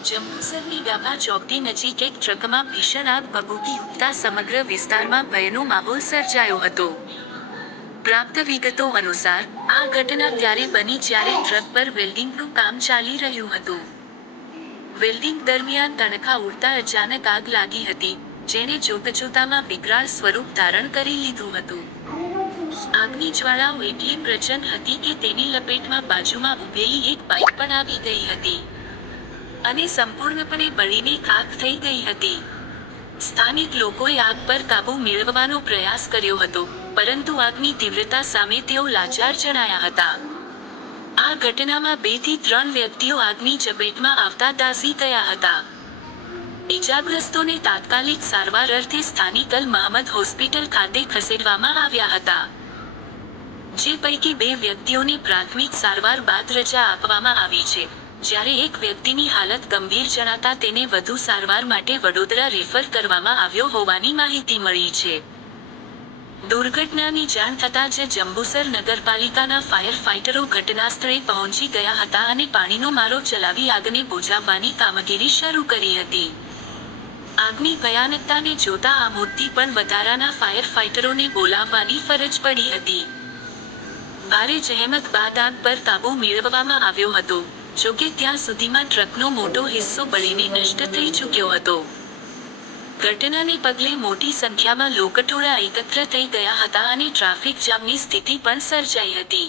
જંબુસરની ડાભા ચોકડી નજીક એક ટ્રકમાં ભીષણ આગ ભભૂકી ઉઠતા સમગ્ર વિસ્તારમાં ભયનો માહોલ સર્જાયો હતો. પ્રાપ્ત વિગતો અનુસાર, આ ઘટના ત્યારે બની જ્યારે ટ્રક પર વેલ્ડિંગનું કામ ચાલી રહ્યું હતું. વેલ્ડિંગ દરમિયાન તણખા ઉડતા અચાનક આગ લાગી હતી, જેણે જોતજોતામાં વિકરાળ સ્વરૂપ ધારણ કરી લીધું હતું. આગની જ્વાળાઓ એટલી પ્રચંડ હતી કે તેની લપેટમાં બાજુમાં ઊભેલી એક બાઇક પણ આવી ગઈ હતી અને સંપૂર્ણપણે બળીને ખાખ થઈ ગઈ હતી. સ્થાનિક લોકોએ આગ પર કાબૂ મેળવવાનો પ્રયાસ કર્યો હતો, પરંતુ આગની તીવ્રતા સામે તેઓ લાચાર જણાયા હતા. આ ઘટનામાં 2 થી 3 વ્યક્તિઓ આગની ચપેટમાં આવતા દાઝી ગયા હતા. ઇજાગ્રસ્તોને તાત્કાલિક સારવાર અર્થે સ્થાનિક અલ મહમદ હોસ્પિટલ ખાતે ખસેડવામાં આવ્યા હતા. જે પૈકી 2 વ્યક્તિઓને પ્રાથમિક સારવાર બાદ રજા આપવામાં આવી છે, જ્યારે એક વ્યક્તિની હાલત ગંભીર જણાતા તેને વધુ સારવાર માટે વડોદરા રેફર કરવામાં આવ્યો હોવાની માહિતી મળી છે. દુર્ઘટનાની જાણ થતાં જ જંબુસર નગરપાલિકાના ફાયર ફાઇટરો ઘટનાસ્થળે પહોંચી ગયા હતા અને પાણીનો મારો ચલાવી આગને બુઝાવવાની કામગીરી શરૂ કરી હતી. આગની ભયાનકતાને જોતા આ મુદ્દે પણ વધારાના ફાયર ફાઇટરોને બોલાવવાની ફરજ પડી હતી. ભારે જહેમત બાદ આગ પર કાબૂ મેળવવામાં આવ્યો હતો, જોકે ત્યાં સુધીમાં ટ્રકનો મોટો હિસ્સો બળીને નષ્ટ થઈ ચૂક્યો હતો. ઘટનાને પગલે મોટી સંખ્યામાં લોકટોળા એકત્ર થઈ ગયા હતા અને ટ્રાફિક જામની સ્થિતિ પણ સર્જાઈ હતી.